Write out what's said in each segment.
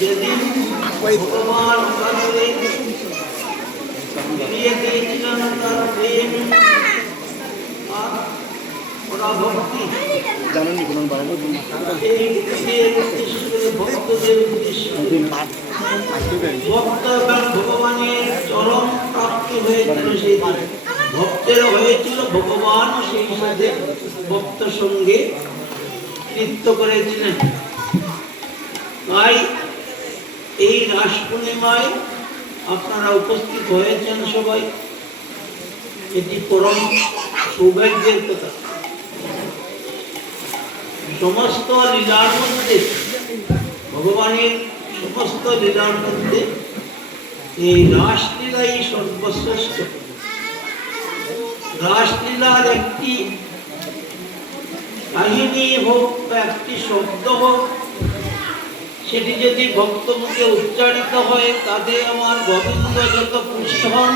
যেদিন ভগবান ফিরিয়ে দিয়েছিলেন তার প্রেম ওরা ভক্তি জানেননি কোনো বাইরে এই দেশের উদ্দেশ্যে ভক্তদের উদ্দেশ্যে ভক্ত এবং ভগবানের চরম প্রাপ্তি হয়েছিল সেই দিন ভক্তের হয়েছিল ভগবান সেই সাথে ভক্ত সঙ্গে নৃত্য করেছিলেন। তাই এই রাস পূর্ণিমায় আপনারা উপস্থিত হয়েছেন সবাই, এটি পরম সৌভাগ্যের কথা। সমস্ত লীলার মধ্যে ভগবানের সমস্ত লীলার মধ্যে এই রাসলীলাই সর্বশ্রেষ্ঠ। রাসলীলার একটি কাহিনী হোক বা একটি শব্দ হোক, সেটি যদি ভক্ত মুখে উচ্চারিত হয় তাতে আমার গোবিন্দ যত খুশি হন,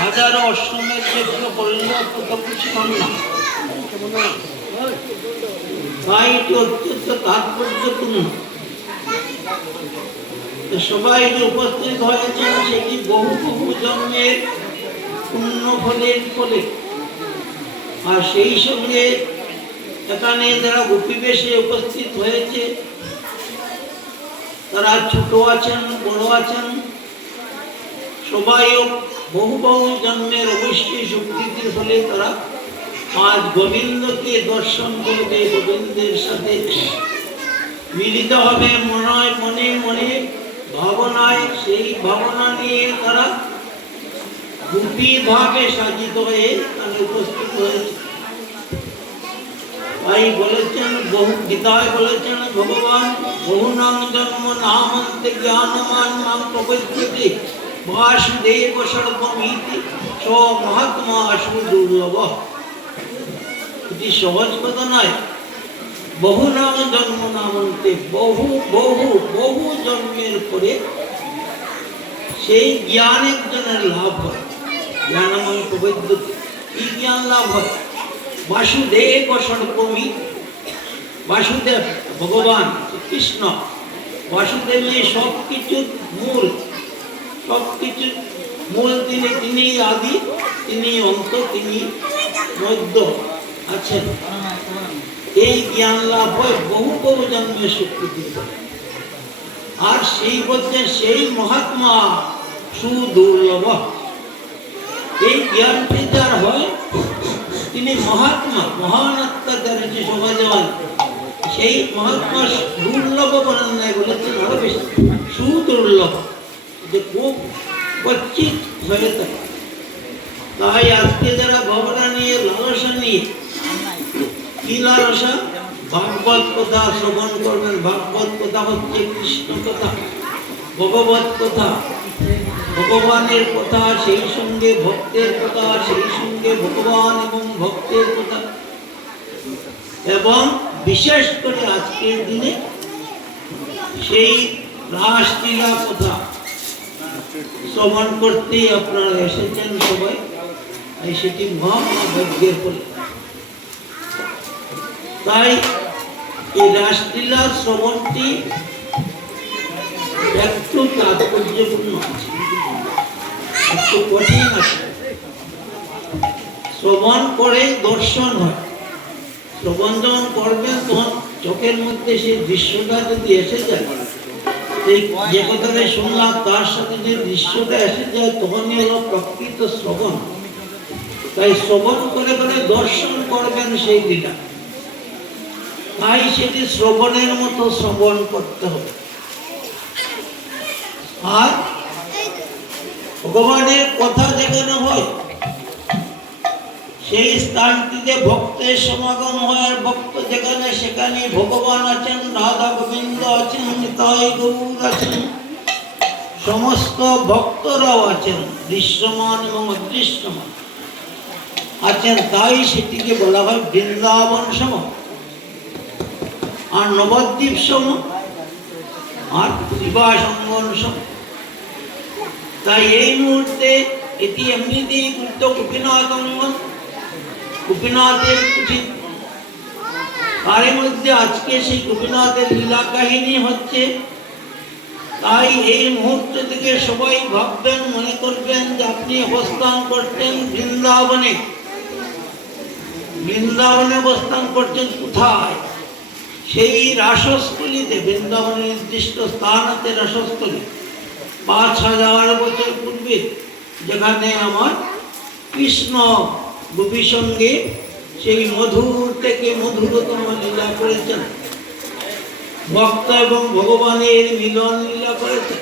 হাজারো অশ্বমের ক্ষেত্রে করলেও তত খুশি হন না। তাই এটি অত্যন্ত তাৎপর্যপূর্ণ। সবাই যে উপস্থিত হয়েছেন সেটি বহু বহু জন্মের পুণ্য ফলের ফলে। আর সেই সঙ্গে এখানে যারা গোপী বেশে উপস্থিত হয়েছে তারা ছোট আছেন, বড় আছেন, সবাই বহু বহু জন্মের অবশ্যই শক্তির ফলে তারা আজ গোবিন্দকে দর্শন করবে, গোবিন্দের সাথে মিলিত হবে মনে মনে ভাবনায়। সেই ভাবনা নিয়ে তারা গোপী ভাবে সাজিত হয়ে তারা উপস্থিত হয়েছে। তাই বলেছেন, বহু গীতায় বলেছেন ভগবান, বহু নাম জন্ম নামন্তে জ্ঞানমান মাং প্রপদ্যতে বাসুদেব সর্বমিতি স মহাত্মা সুদুর্লভ। এটি সহজ কথা নয়। বহু নাম জন্ম নামন্তে, বহু বহু বহু জন্মের পরে সেই জ্ঞান একজনের লাভ হয়। জ্ঞানমান প্রপদ্যতে, কি জ্ঞান লাভ হয়? বাসুদেব সর্বমি, বাসুদেব ভগবান কৃষ্ণ, বাসুদেব সব কিছুর মূল, সব কিছুর মূল তিনি, তিনি আদি, তিনি অন্ত, তিনি মধ্য আছেন। এই জ্ঞান লাভ হয় বহু বহু জন্মের স্বীকৃতি। আর সেই বলতে সেই মহাত্মা সুদুর্লভ। এই জ্ঞানটি যার হয় তিনি মহাত্মা, মহান আত্মা, যার হচ্ছে সমাজবান, সেই মহাত্মা দুর্লভ বলেন নাই, বলেছেন আরো বেশি সুদুর্লভ, যে খুব কচ্ছিত হয়ে থাকে। তাই আজকে যারা ভাবনা নিয়ে, লালসা নিয়ে, কি লালসা? ভাগবত কথা শ্রবণ করবেন। ভাগবত কথা হচ্ছে কৃষ্ণ কথা, ভগবত কথা, ভগবানের কথা, সেই সঙ্গে ভক্তের কথা, সেই সঙ্গে ভগবান এবং ভক্তের কথা। এবং বিশেষ করে আজকের দিনে সেই রাসলীলা কথা শ্রবণ করতেই আপনারা এসেছেন সবাই। সেটি মহাভাগ্যের ফলে। তাই এই রাসলীলা শ্রবণটি একটু তাৎপর্যপূর্ণ আছে, একটু কঠিন আছে। শ্রবণ করে দর্শন হয়। শ্রবণ যখন করবেন তখন চোখের মধ্যে সেই দৃশ্যটা যদি এসে যায়, এই যে কথাটা শুনলাম তার সাথে যে দৃশ্যটা এসে যায়, তখনই হলো প্রকৃত শ্রবণ। তাই শ্রবণ করে করে দর্শন করবেন সেই দিটা। তাই সেটি শ্রবণের মতো শ্রবণ করতে হবে। আর ভগবানের কথা যেখানে হয় সেই স্থানটিতে ভক্তের সমাগম হয়। আর ভক্ত যেখানে, সেখানে ভগবান আছেন, রাধা গোবিন্দ আছেন, নিতাই গৌর আছেন, সমস্ত ভক্তরাও আছেন, দৃশ্যমান এবং অদৃশ্যমান আছেন। তাই সেটিকে বলা হয় বৃন্দাবন সম, আর নবদ্বীপ সম, আর ত্রিবাসঙ্গন সম। তাই এই মুহূর্তে এটি এমনিতেই গুপ্ত গোপীনাথ অঙ্গন, গোপীনাথের কুঠি। তার মধ্যে আজকে সেই গোপীনাথের লীলা কাহিনী হচ্ছে। তাই এই মুহূর্ত থেকে সবাই ভাববেন, মনে করবেন যে আপনি অবস্থান করছেন বৃন্দাবনে। বৃন্দাবনে অবস্থান করছেন কোথায়? সেই রাসস্থলীতে। বৃন্দাবনের নির্দিষ্ট স্থান আছে রাসস্থলী। 5000 বছর পূর্বে যেখানে আমার কৃষ্ণ গোপীর সঙ্গে সেই মধুর থেকে মধুরতম লীলা করেছেন, ভক্ত এবং ভগবানের মিলন লীলা করেছেন।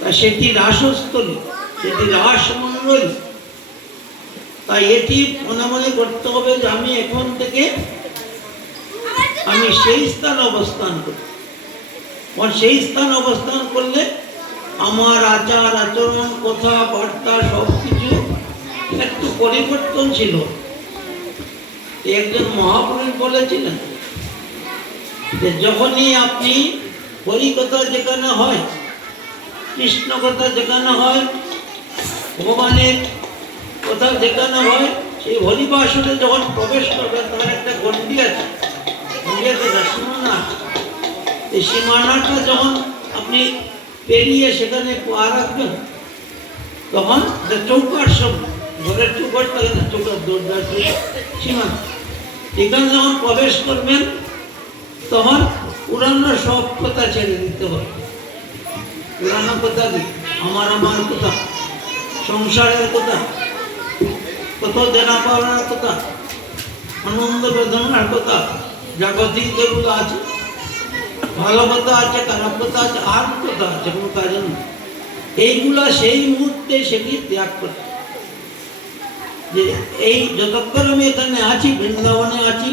তা সেটি রাসস্থলী, সেটি রাসমণ্ডলী। তাই এটি মনে মনে করতে হবে যে আমি এখন থেকে আমি সেই স্থানে অবস্থান করি। সেই স্থানে অবস্থান করলে আমার আচার আচরণ কথাবার্তা সবকিছু একটু পরিবর্তন ছিল। একজন মহাপুরুষ বলেছিলেন যে যখনই আপনি হরি কথা যেখানে হয়, কৃষ্ণ কথা যেখানে হয়, ভগবানের কথা যেখানে হয়, সেই হরিবাসনে যখন প্রবেশ করবেন তখন একটা গণ্ডি আছে, সীমানা। এই সীমানাটা যখন আপনি পেরিয়ে সেখানে পা রাখবেন তখন চৌকার সব ঘরের চৌকার থাকে না, চৌকার দরজার সীমানা, এখানে যখন প্রবেশ করবেন তখন পুরানো সব কথা ছেড়ে দিতে হবে। পুরানো কথা কি? আমার কথা, সংসারের কথা, কত দেনা পাওয়ার কথা, আনন্দ বেদনার কথা, জাগতিক যেগুলো আছে, ভালো কথা আছে, খারাপ কথা আছে, আর কথা আছে কোনো কাজে না, এইগুলা সেই মুহূর্তে সেটি ত্যাগ করে। যে এই যতক্ষণ আমি এখানে আছি, বৃন্দাবনে আছি,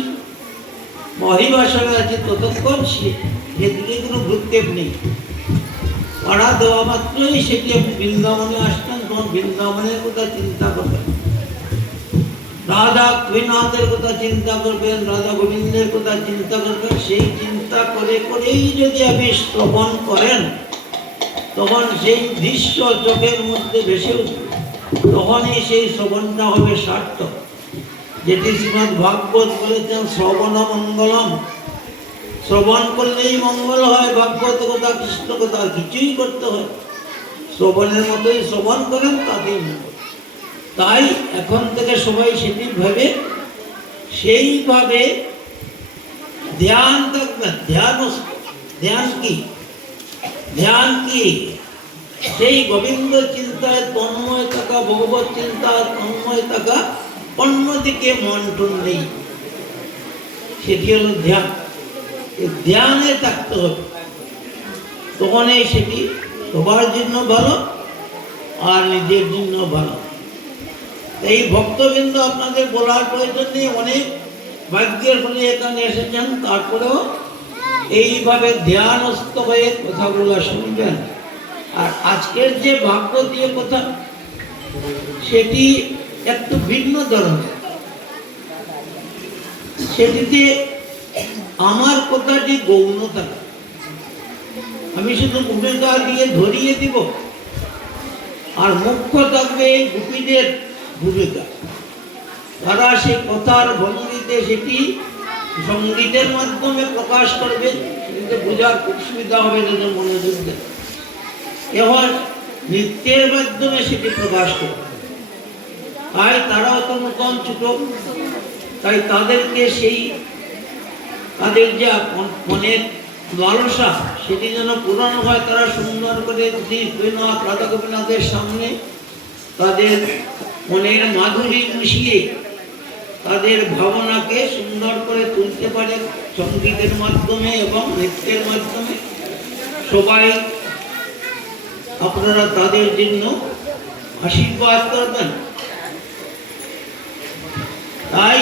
মহিবাসনে আছি, ততক্ষণ সেদিকে কোনো ভ্রুক্ষেপ নেই। পাড়া দেওয়া মাত্রই সেটি আপনি বৃন্দাবনে আসতেন, তখন বৃন্দাবনের কথা চিন্তা করবেন, রাধা গোপীনাথের কথা চিন্তা করবেন, রাধা গোবিন্দের কথা চিন্তা করবেন। সেই চিন্তা করে করেই যদি আপনি শ্রবণ করেন তখন সেই দৃশ্য চোখের মধ্যে ভেসে উঠবে, তখনই সেই শ্রবণটা হবে সার্থক। যেটি শ্রীমদ্ ভাগবত বলেছেন শ্রবণ মঙ্গলম, শ্রবণ করলেই মঙ্গল হয়। ভাগবত কথা, কৃষ্ণ কথা আর কিছুই করতে হয়, শ্রবণের মতোই শ্রবণ করেন, তাতেই মঙ্গল। তাই এখন থেকে সবাই সেটি ভাবে, সেইভাবে ধ্যান থাকবেন। ধ্যান কি? ধ্যান কি? সেই গোবিন্দ চিন্তায় তন্ময় থাকা, ভগবত চিন্তায় তন্ময় থাকা, অন্যদিকে মন টন নেই, সেটি হলো ধ্যান। ধ্যানে থাকতে হবে, তখনই সেটি সবার জন্য ভালো আর নিজের জন্য ভালো। এই ভক্তবৃন্দ আপনাদের বলার প্রয়োজন নেই, অনেক ভাগ্যের ফলে এখানে এসেছেন, তারপরেও এইভাবে ধ্যানস্থ হয়ে কথাগুলো শুনবেন। আর আজকের যে ভাগবতীয় কথা সেটি একটু ভিন্ন ধরনের। সেটিতে আমার কথাটি গৌণ থাকে, আমি শুধু ভূমিকা দিয়ে ধরিয়ে দিব, আর মুখ্য থাকবে গোপীদের ভূমিকা। তারা সেই কথার ভঙ্গিতে সেটি সঙ্গীতের মাধ্যমে প্রকাশ করবে, সেটিতে বোঝার খুব সুবিধা হবে যাদের মনোযোগ দেয়। এখন নৃত্যের মাধ্যমে সেটি প্রকাশ করবে, তাই তারাও তো নতুন ছোট, তাই তাদেরকে সেই তাদের যে মনের লালসা সেটি যেন পূরণ হয়। তারা সুন্দর করে শ্রী গোপীনাথ, রাধা গোপীনাথের সামনে তাদের মনের মাধুরী মিশিয়ে তাদের ভাবনাকে সুন্দর করে তুলতে পারে সঙ্গীতের মাধ্যমে এবং নৃত্যের মাধ্যমে। সবাই আপনারা তাদের জন্য আশীর্বাদ করবেন। তাই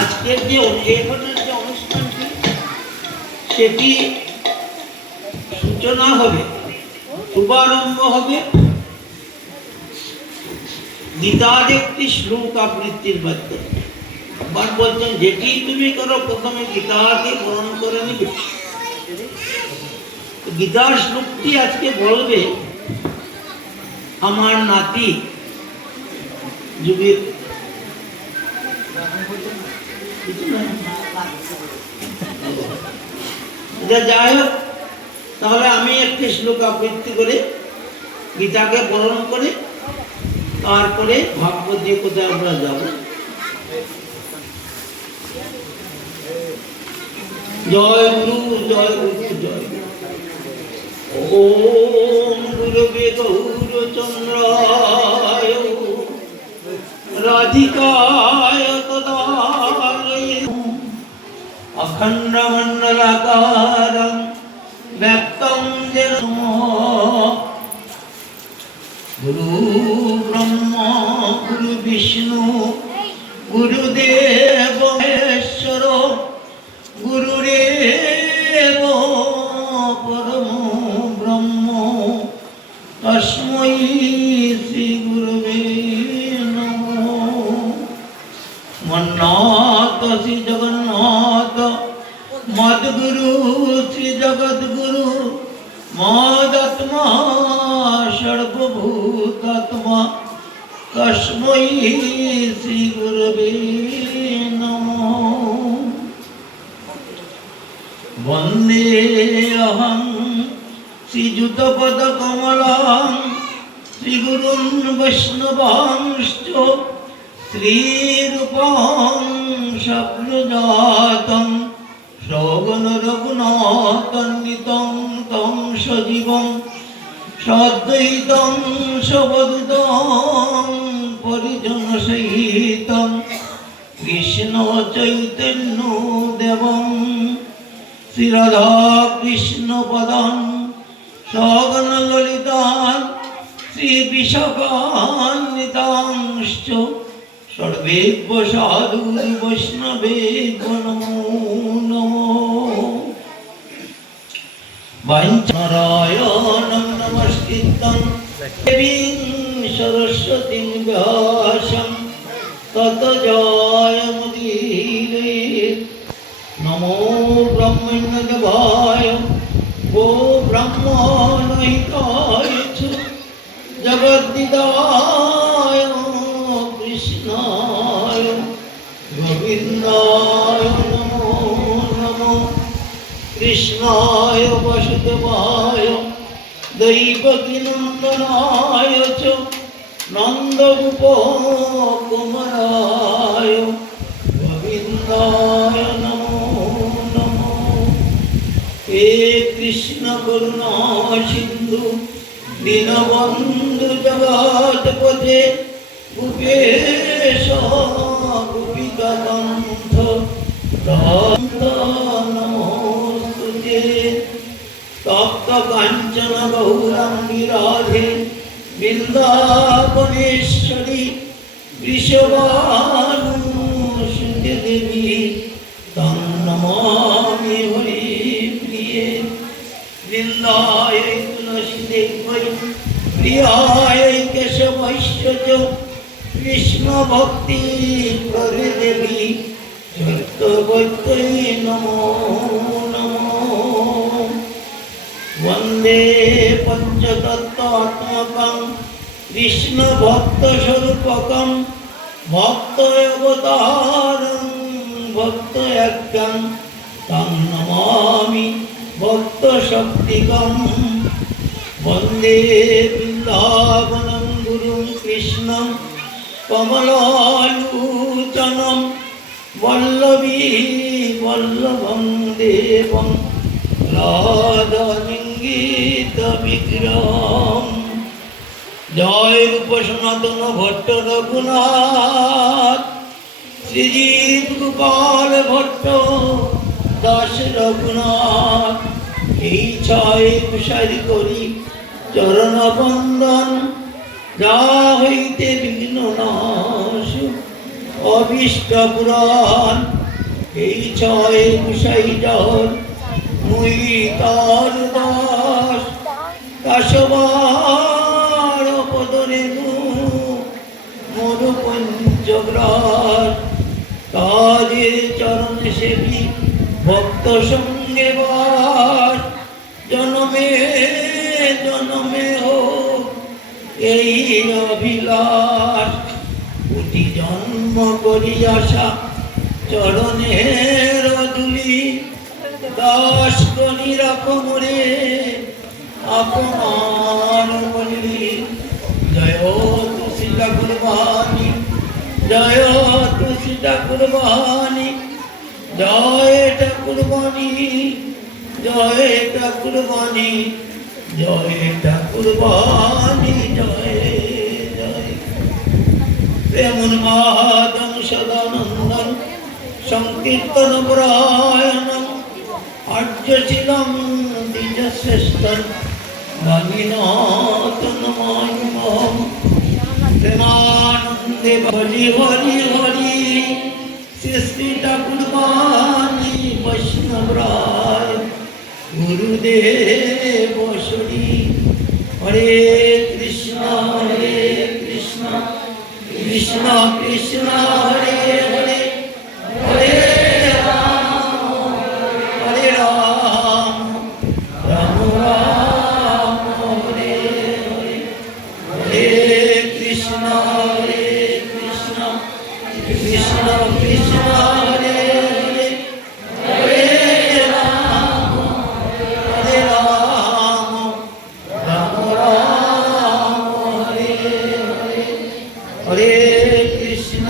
আজকের যে এখনের যে অনুষ্ঠানটি সেটি সূচনা হবে, শুভারম্ভ হবে গীতার একটি শ্লোক আবৃত্তির মাধ্যমে। আবার বলছেন যেটি তুমি করো প্রথমে গীতাকে গ্রহণ করে নিবে। গীতার শ্লোকটি আজকে বলবে আমার নাতি যুগের যাই হোক, তাহলে আমি একটি শ্লোক আবৃত্তি করে গীতাকে বরণ করে তারপরে ভাগবত দিয়ে কোথায় আমরা যাব। জয় গুরু, জয় গুরু, জয় গুরু। ওম গুরবে গৌরচন্দ্রায় রাধিকায় তদালয়ে অখণ্ডমণ্ডলাকারং ব্যক্তং যেন গুরু ব্রহ্মা গুরু বিষ্ণু গুরুদেব মহেশ্বর গুরুরেব পরম ব্রহ্ম তস্मै শ্রী গুরবে নমঃ। মন্নাথ শ্রী জগন্নাথ মদ্গুরু শ্রী জগদ্গুরু মদাত্মা সর্বভূতাত্মা তস্मै শ্রী গুরবে নমঃ। বন্দে অহং শ্রীযুতপদকমলাং শ্রীগুরুং বৈষ্ণবাংশ্চ শ্রীরূপং সপ্রজাতং সগণ রঘুনাথান্বিতং তং সজীবং সদ্বৈতং সবদূতং পরিজনসহিতং কৃষ্ণ চৈতন্য দেবং শ্রী রাধা কৃষ্ণ পদং সগণ ললিতাং শ্রী বিশাখান্বিতাংশ্চ সর্বেভ্য সাধু বৈষ্ণবেভ্যো নমো নমঃ। নারায়ণং নমস্কৃত্যং দেবীং সরস্বতীং ব্যাসং ততো জয়মুদীরয়েৎ। নমো ব্রহ্মণ্যদেবায় গো ব্রাহ্মণহিতায় চ জগদ্দিদায় কৃষ্ণায় গোবিন্দায় নমো নমঃ। কৃষ্ণায় বাসুদেবায় দৈবকীনন্দনায় চ নন্দগোপকুমারায় গোবিন্দায় নমো নমঃ। হে কৃষ্ণ করুণা সিন্ধু দীনবন্ধু জগৎপতে গোপেশ গোপিকাকান্ত নমস্তুতে। তপ্ত কাঞ্চন গৌরাঙ্গী রাধে বৃন্দাবনেশ্বরী বৃষভানুসুতে দেবী তং নমামি হরিপ্রিয়ে। বৃন্দায় তুলসীদেবৈ প্রিয়ায় কেশবৈশ্চ কৃষ্ণ ভক্তি প্রদে দেবী সত্যবৈত্তৈ নমো নমঃ। বন্দে পঞ্চতত্ত্বাত্মকং কৃষ্ণ ভক্ত স্বরূপকং ভক্ত অবতারং ভক্ত একং তং নমামি ভক্ত শক্তিকং। বন্দে বৃন্দাবনং গুরুং কৃষ্ণং কমলালোচনম বল্লভী বল্লভং দেবং রাধানিঙ্গিত বিগ্রহম। জয় রূপ সনাতন ভট্ট রঘুনাথ শ্রীজিৎ গোপাল ভট্ট দাস রঘুনাথ। এই ছয় কুশারি করি চরণ বন্দন যা হইতে বিঘ্ন নাশ অভীষ্ট পুরাণ। এই ছয় কুশাই জল মুই তার দাস কাশবার পদরেণু মোর পঞ্চগ্রাস। কাজে চরণ সেবী ভক্ত সঙ্গে বাস জনমে জনমে হোক এই অভিলাষ। কোটি জন্ম করি আশা চরণের দাস গণির আপমরে আপমান বলি জয় তুলসী ঠাকুর বাণী জয় তুলসী ঠাকুর বাণী জয় ঠাকুর বাণী জয় ঠাকুর বাণী জয় ঠাকুর বাণী জয় জয় প্রেমন্মাদং সদানন্দন সংকীর্তন পরায়ণম আর্যশীলম দ্বিজশ্রেষ্ঠম ভাগীনাথনমায়ুমহম প্রেমানন্দে হরি হরি হরি শ্রী শ্রী ঠাকুর বাণী বৈষ্ণব রায় গুরুদেব শরী হরে কৃষ্ণ কৃষ্ণ কৃষ্ণ হরে হরে হরে রাম রাম রাম হরে হরে হরে কৃষ্ণ কৃষ্ণ কৃষ্ণ হরে হরে হরে রাম রাম রাম হরে হরে হরে কৃষ্ণ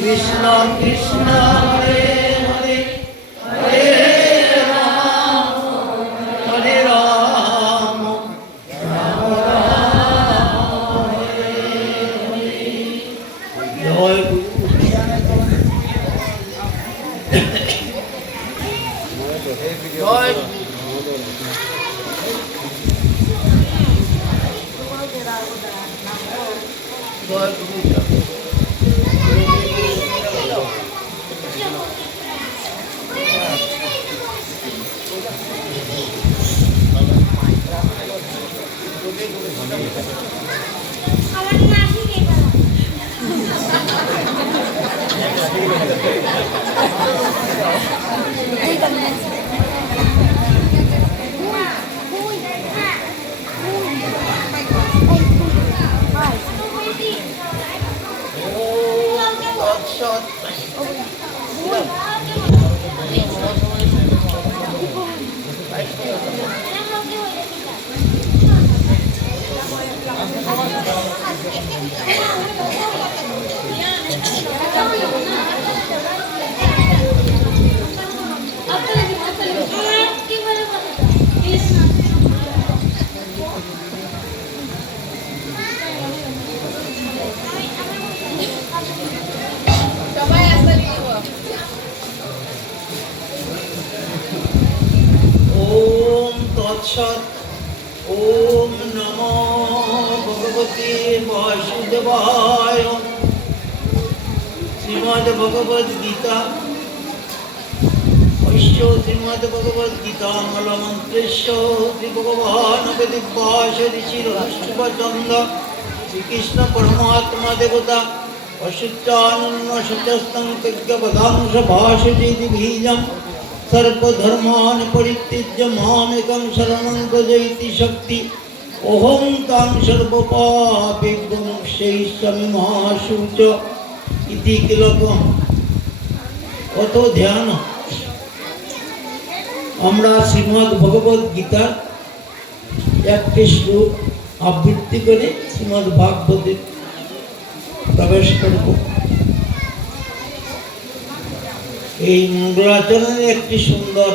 কৃষ্ণ কৃষ্ণ হরে হরে হরে রাম রাম রাম হরে হরে জয় গুরু জয় জয় গুরু ओम नमो भगवते वासुदेवाय श्रीमद् भगवद गीता श्रीमद् भगवद गीता मूलमंत्रेश्व श्री भगवान दिव्याश ऋषिरष्टवचंद श्री कृष्ण परमात्मा देवता अशुचानन्द शतस्थं त्यज्ञपदांश भाषयति बीजम् सर्वधर्मान् परित्यज्य मामेकं शरणं व्रज इति शक्ति अहं तां सर्वपापेभ्यो मोक्षयिष्यामि मा शुच इति किलकम् অত ধ্যান আমরা শ্রীমদ্ ভগবদ গীতার একটি শ্লোক আবৃত্তি করে শ্রীমদ্ ভাগবতে প্রবেশ করব। এই মঙ্গলাচরণের একটি সুন্দর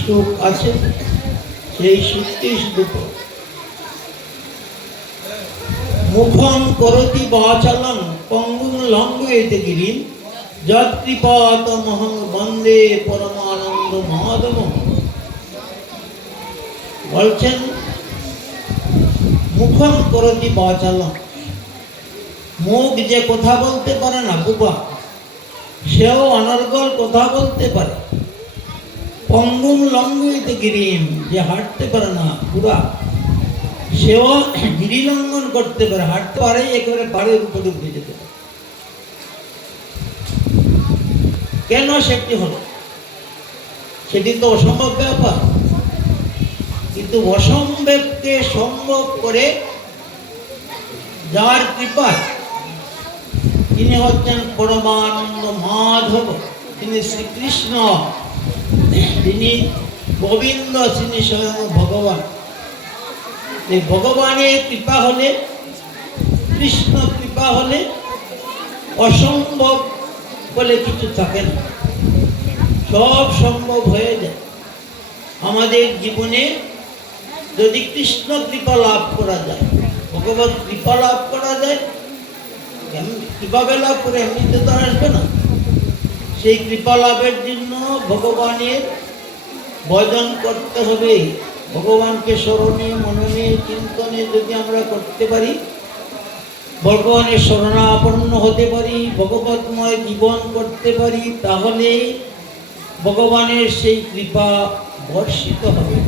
শ্লোক আছে, সেই শ্লোকটি শুধু মুখং করতি বাচালং পঙ্গুং লঙ্ঘয়তে গিরিম যৎকৃপাতমহং বন্দে পরমানন্দ মাধবম। বলছেন মুখং করতি বাচালং, মুখ যে কথা বলতে পারে না বুবা, সেও অনর্গল কথা বলতে পারে। পঙ্গুং লঙ্ঘয়তে গিরিম, যে হাঁটতে পারে না বুড়া, সেও গিরি লঙ্ঘন করতে পারে, হাঁটতে পারে, একেবারে পাড়ের উপরে উঠে যেতে পারে। কেন সেটি হলো? সেটি তো অসম্ভব ব্যাপার, কিন্তু অসম্ভবকে সম্ভব করে যার কৃপা, তিনি হচ্ছেন পরমানন্দ মাধব। তিনি শ্রীকৃষ্ণ, তিনি গোবিন্দ, তিনি স্বয়ং ভগবান। এই ভগবানের কৃপা হলে, কৃষ্ণ কৃপা হলে অসম্ভব বলে কিছু থাকে না, সব সম্ভব হয়ে যায়। আমাদের জীবনে যদি কৃষ্ণ কৃপা লাভ করা যায়, ভগবত কৃপা লাভ করা যায়, কিভাবে লাভ করে? এমনিতে তো আসবে না। সেই কৃপা লাভের জন্য ভগবানের ভজন করতে হবে। ভগবানকে স্মরণে, মননে, চিন্তনে যদি আমরা করতে পারি, ভগবানের শরণাপন্ন হতে পারি, ভগবতময় জীবন করতে পারি, তাহলে ভগবানের সেই কৃপা বর্ষিত হবে।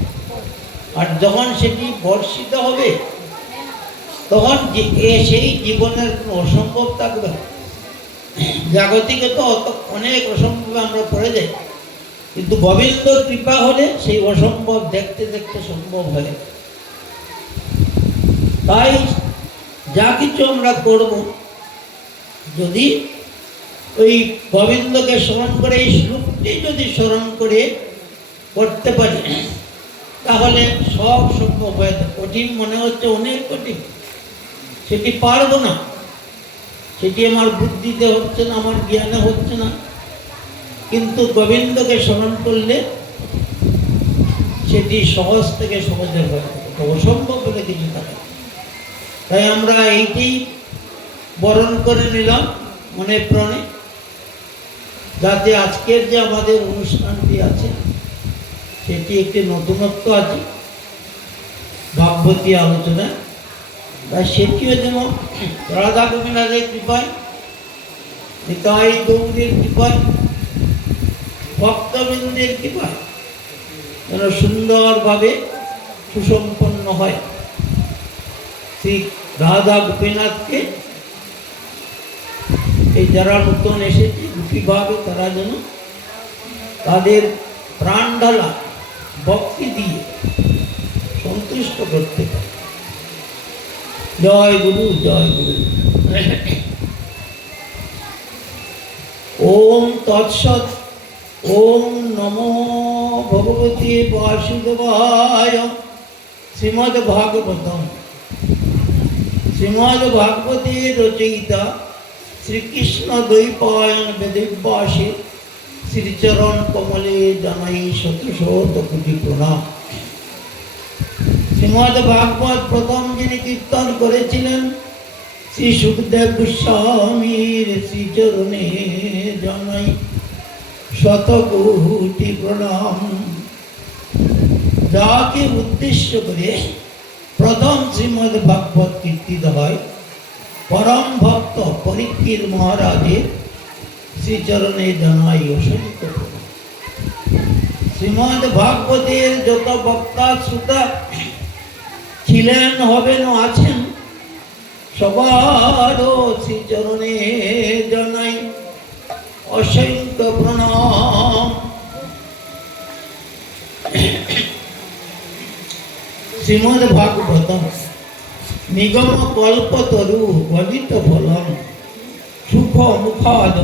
আর যখন সেটি বর্ষিত হবে, তখন সেই জীবনের কোনো অসম্ভব থাকবে না। জাগতিকে তো অনেক অসম্ভবে আমরা পড়ে যাই, কিন্তু গোবিন্দ কৃপা হলে সেই অসম্ভব দেখতে দেখতে সম্ভব হয়ে যায়। তাই যা কিছু আমরা করব, যদি ওই গোবিন্দকে স্মরণ করে, এই শ্লোকটি যদি স্মরণ করে করতে পারি, তাহলে সব সম্ভব হয়ে যায়। কঠিন মনে হচ্ছে, অনেক কঠিন, সেটি পারবো না, সেটি আমার বুদ্ধিতে হচ্ছে না, আমার জ্ঞানে হচ্ছে না, কিন্তু গোবিন্দকে স্মরণ করলে সেটি সহজ থেকে সহজে হয়ে যাবে। অসম্ভব বলে কিছু থাকে। তাই আমরা এইটি বরণ করে নিলাম মনে প্রাণে, যাতে আজকের যে আমাদের অনুষ্ঠানটি আছে সেটি একটি নতুনত্ব আছে ভাগবতী আলোচনা। তাই সেটিও যেন রাধা গোবিন্দের কৃপায়, নিতাই গৌরীর কৃপায়, ভক্তবৃন্দের কৃপায় যেন সুন্দরভাবে সুসম্পন্ন হয়। শ্রী রাধা গোপীনাথকে এই যারা নতুন এসেছে গোপীভাবে, তারা যেন তাদের প্রাণ ঢালা ভক্তি দিয়ে সন্তুষ্ট করতে পারে। জয় গুরু, জয় গুরু। ওম তৎসৎ। ওম নমো ভগবতে বাসুদেবায়। শ্রীমদ্ ভাগবতম। শ্রীমদ্ ভাগবতের রচয়িতা শ্রীকৃষ্ণ দ্বৈপায়ন বেদব্যাসে শ্রীচরণ কমলে জানাই শত শত কোটি প্রণাম। শ্রীমদ্ ভাগবত প্রথম যিনি কীর্তন করেছিলেন শ্রী সুখদেব গোস্বামীর শ্রীচরণে জানাই শত কোটি প্রণাম। যাকে উদ্দেশ্য করে প্রথম শ্রীমদ্ ভাগবত কীর্তিত হয়, পরম ভক্ত পরীক্ষিত মহারাজের শ্রীচরণে জানাই অসংখ্য প্রণাম। শ্রীমদ্ ভাগবতের যত বক্তা শ্রোতা ছিলেন, হবেন ও আছেন, সবারও শ্রীচরণে জানাই অসংখ্য প্রণাম। শ্রীমদ্ ভাগবতম নিগম কল্পতরু গলিত ফলম সুখ মুখাদ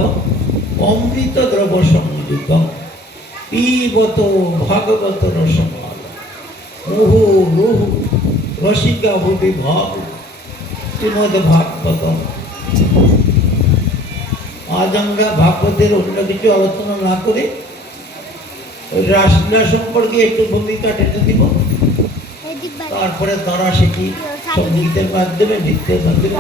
অমৃত দ্রব সংযুতম পিবত ভাগবত রসমাল মুহু রুহু রসিকা ভুবি ভাব। শ্রীমদ্ ভাগবতম। আজ আমরা ভাগবতের অন্য কিছু আলোচনা না করে ওই রাসলীলা সম্পর্কে একটু ভূমিকা টেনে দিব, তারপরে তারা সেটি সঙ্গীতের মাধ্যমে, নৃত্যের মাধ্যমে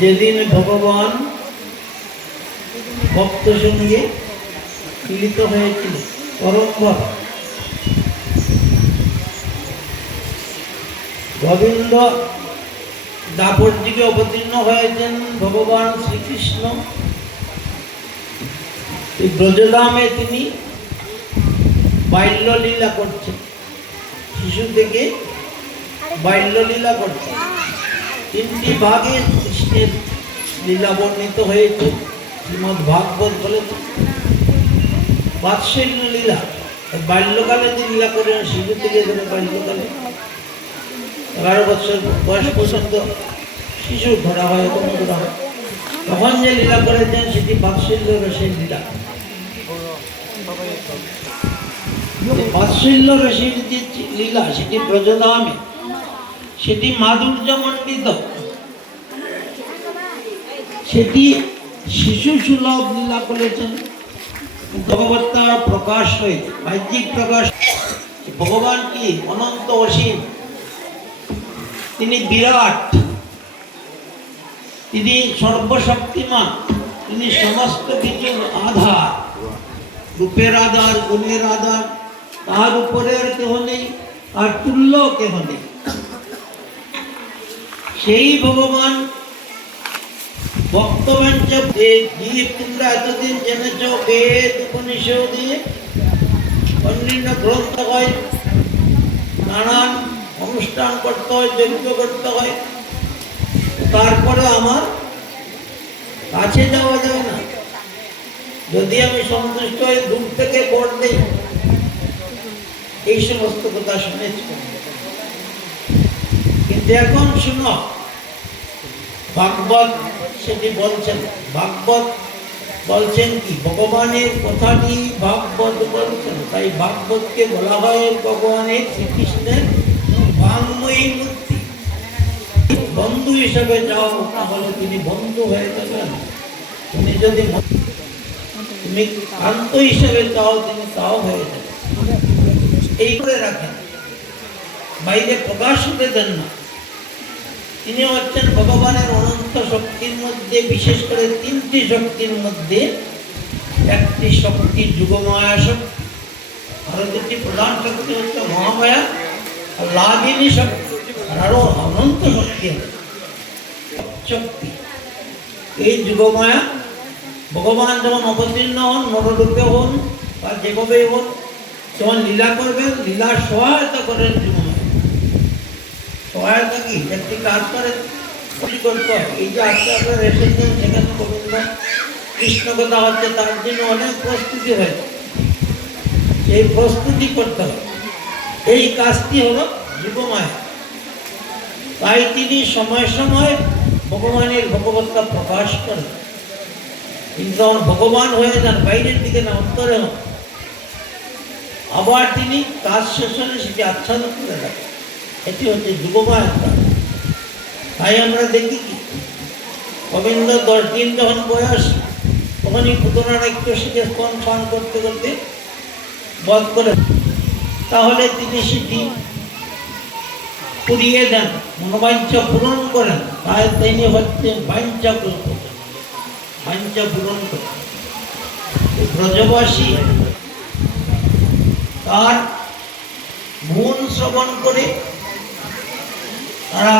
যেদিন ভগবান ভক্ত সঙ্গে মিলিত হয়েছিল পরমভাব, গোবিন্দ দাপর দিকে অবতীর্ণ হয়েছেন ভগবান শ্রীকৃষ্ণ। ব্রজধামে তিনি বাল্যলীলা করছেন, শিশু থেকে বাল্যলীলা করছেন। তিনটি ভাগে কৃষ্ণের লীলা বর্ণিত হয়েছে। শ্রীমদ্ ভাগবত বলেছে বাৎসল্য লীলা, বাল্যকালে যে লীলা করে শিশু থেকে ধরে বাল্যকালে 11 বছর বয়স পর্যন্ত শিশু ধরা হয়, কোনো ধরা হয়, তখন যে লীলা করেছেন সেটি বাৎসল্য রসের লীলা। বাৎসল্য রসের যে লীলা সেটি ব্রজধামে, সেটি মাধুর্যমণ্ডিত, সেটি শিশু সুলভ লীলা করেছেন। ভগবত্তার প্রকাশ হয়েছে, বাহ্যিক প্রকাশ। ভগবান কি অনন্ত অসীম, তিনি বিরাট, তিনি সর্বশক্তিমান, তিনি সমস্ত কিছুর আধার, রূপের আধার, গুণের আধার, তার উপরে আর কেহ নেই, আর তুল্য কেহ নেই। সেই ভগবান বক্তব্য জীব তোমরা এতদিন জেনেছ বেদ উপনিষদ দিয়ে অন্যান্য গ্রন্থ হয়, নানান অনুষ্ঠান করতে হয়, যজ্ঞ করতে হয়, তারপরে আমার কাছে যাওয়া যাবে না। যদি আমি সন্তুষ্ট হয়ে দূর থেকে বর দেই, এই সমস্ত কথা শুনেছি। কিন্তু এখন শুনো, ভাগবত সেটি বলছেন, ভাগবত বলছেন কি ভগবানের কথাটি ভাগবত বলছেন। তাই ভাগবতকে বলা হয় ভগবানের শ্রীকৃষ্ণের বাংময়ী মূর্তি। বন্ধু হিসেবে যাও, তাহলে তিনি বন্ধু হয়ে যাবেন। তুমি যদি তুমি শান্ত হিসেবে চাও, তিনি তাও হয়ে যাবেন। এই করে রাখেন, বাইরে প্রকাশ হতে দেন না। তিনি হচ্ছেন ভগবানের অনন্ত শক্তির মধ্যে, বিশেষ করে 3টি শক্তির মধ্যে একটি শক্তি যুগমায়া শক্তি, আরো 2টি প্রধান শক্তি হচ্ছে মহামায়া আর লাভিনী শক্তি, আর আরো অনন্ত শক্তি শক্তি। এই যুগমায়া ভগবান যখন অবতীর্ণ হন, নররূপে হন বা যেভাবে হন, যখন লীলা করবেন, লীলার সহায়তা করেন যুগমায়া। সহায়তা কি একটি কাজ করে করতে হয়। এই যে আজকে আপনারা এসেছেন, সেখানে গোবিন্দ কৃষ্ণ কথা হচ্ছে, তার জন্য অনেক প্রস্তুতি হয়েছে, এই প্রস্তুতি করতে হয়। এই কাজটি হলো যুগমায়া। তাই তিনি সময় সময় ভগবানের ভগবত্তা প্রকাশ করেন। কিন্তু যখন ভগবান হয়ে যান, বাইরের দিকে না, অন্তরে হন, আবার তিনি কাজ শেষ হলে সেটি আচ্ছাদন করে রাখেন। এটি হচ্ছে যুগমায়ার কাজ। তাই আমরা দেখি কি গোবিন্দ 10 দিন যখন বয়স, তখনই পুতনার একটু শিখে স্তন পান করতে করতে বধ করে, তাহলে তিনি সেটি পুড়িয়ে দেন, মনোবাঞ্ছা পূরণ করেন। তাই তিনি হচ্ছে বাঞ্ছা পূরণ করেন। ব্রজবাসী তার গুণ শ্রবণ করে তারা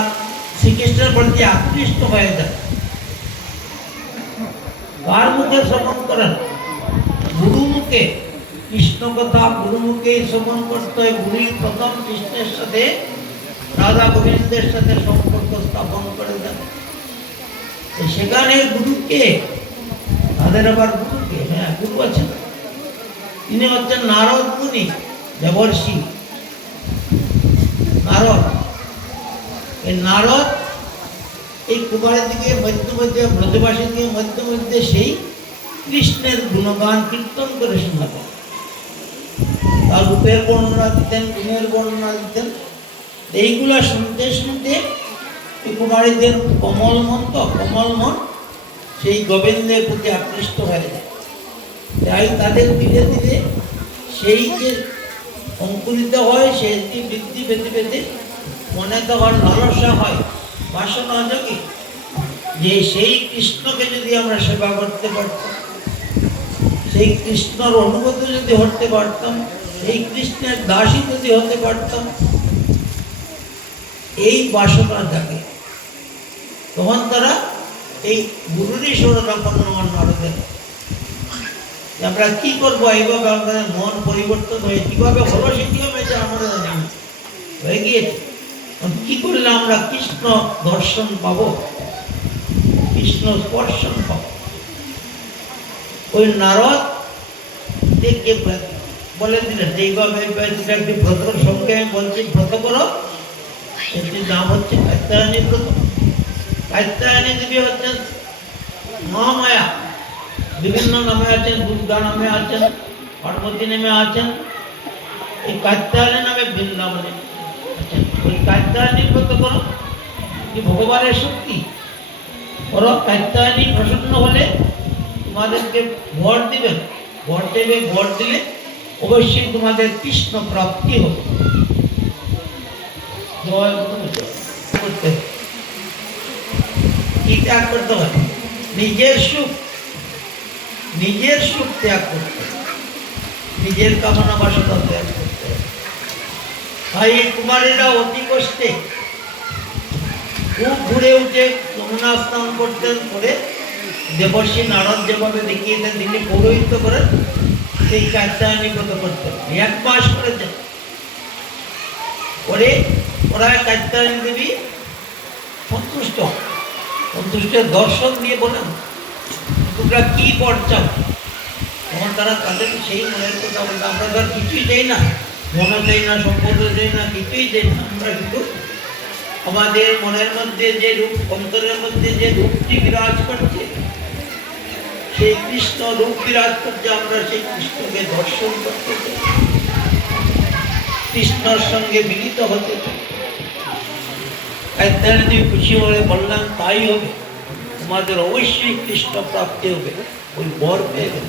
শ্রীকৃষ্ণের প্রতি আকৃষ্ট হয়ে যায়। কার মুখে শ্রবণ করেন? গুরু মুখে। কৃষ্ণ কথা গুরু মুখে শ্রবণ করতে হয়। গুরুই প্রথম কৃষ্ণের সাথে, রাধা গোবিন্দের সাথে সম্পর্ক স্থাপন করে দেন। সেখানে গুরুকে, তাদের আবার গুরুকে, হ্যাঁ গুরু আছেন, তিনি হচ্ছেন নারদ মুনি, দেবর্ষি নারদ। এই নারদ এই কুমারের দিকে মধ্য মধ্যে, ব্রজবাসীর দিকে মধ্য মধ্যে সেই কৃষ্ণের গুণগান কীর্তন করে শোনাতেন। তার রূপের বর্ণনা দিতেন, গুণের বর্ণনা দিতেন। এইগুলা শুনতে শুনতে এই কুমারীদের কোমল মন সেই গোবিন্দের প্রতি আকৃষ্ট হয়ে যায়। তাই তাদের ধীরে ধীরে সেই যে অঙ্কুরিত হয়, সেটি বৃদ্ধি পেতে পেতে মনে তখন লালসা হয়, বাসনা যোগী, যে সেই কৃষ্ণকে যদি আমরা সেবা করতে পারতাম, সেই কৃষ্ণর অনুগত যদি হতে পারতাম, সেই কৃষ্ণের দাসী যদি হতে পারতাম, এই বাসনা জাগে। তখন তারা এই গুরুরই শরণাপন্ন নারদের, আমরা কি করবো, এইভাবে আমাদের মন পরিবর্তন হয়ে কিভাবে হলো সেটিও বেঁচে আমাদের হয়ে গিয়েছে। কি করলে আমরা কৃষ্ণ দর্শন পাবো, কৃষ্ণ স্পর্শন পাবো? ওই নারদ দেখে বলে দিলেন এইভাবে যেটা একটি ব্রতর সঙ্গে আমি বলছি ব্রত করো, সেটির নাম হচ্ছে কাত্যায়নী ব্রত। কাত্যায়নী দেবী হচ্ছেন মহামায়া, বিভিন্ন নামে আছেন, দুর্গা নামে আছেন, পার্বতী নামে আছেন, এই কাত্যায়নী নামে বৃন্দাবনে আছেন। ওই কাত্যায়নী ব্রত করো, যে ভগবানের শক্তি করো। কাত্যায়নী প্রসন্ন হলে তোমাদেরকে বর দিবেন, বর দেবে, বর দিলে অবশ্যই তোমাদের কৃষ্ণ প্রাপ্তি হবে। করতে কি ত্যাগ করতে হয়? নিজের সুখ, নিজের সুখ ত্যাগ করতে হয়, নিজের কামনা বাসনা ত্যাগ করতে হয়। ভাই কুমারীরা অতি কষ্টে খুব ঘুরে উঠে যমুনা স্নান করতেন, করে দেবর্ষী নারদ যেভাবে দেখিয়েছেন তিনি পৌরোহিত্য করেন, সেই কাত্যায়নী ব্রত করতেন। 1 মাস করেছেন, করে ওরা কাত্যায়নী দেবী সন্তুষ্ট, সন্তুষ্টের দর্শন দিয়ে বলেন তোমরা কি বর চাও। তখন তারা তাদের সেই মনের কথা বলতে, আমরা তো আর কিছুই চাই না, ধন চাই না, সম্পদ চাই না, কিছুই চাই না, আমরা কিন্তু আমাদের মনের মধ্যে যে রূপ, অন্তরের মধ্যে যে রূপটি বিরাজ করছে, সেই কৃষ্ণ রূপ বিরাজ করছে, আমরা সেই কৃষ্ণকে দর্শন করতে চাই, কৃষ্ণর সঙ্গে মিলিত হতে চাই। কাত্যায়নী খুশি হয়ে বললাম তাই হবে, তোমাদের অবশ্যই কৃষ্ণ প্রাপ্তি হবে, ওই বর পেয়ে গেল।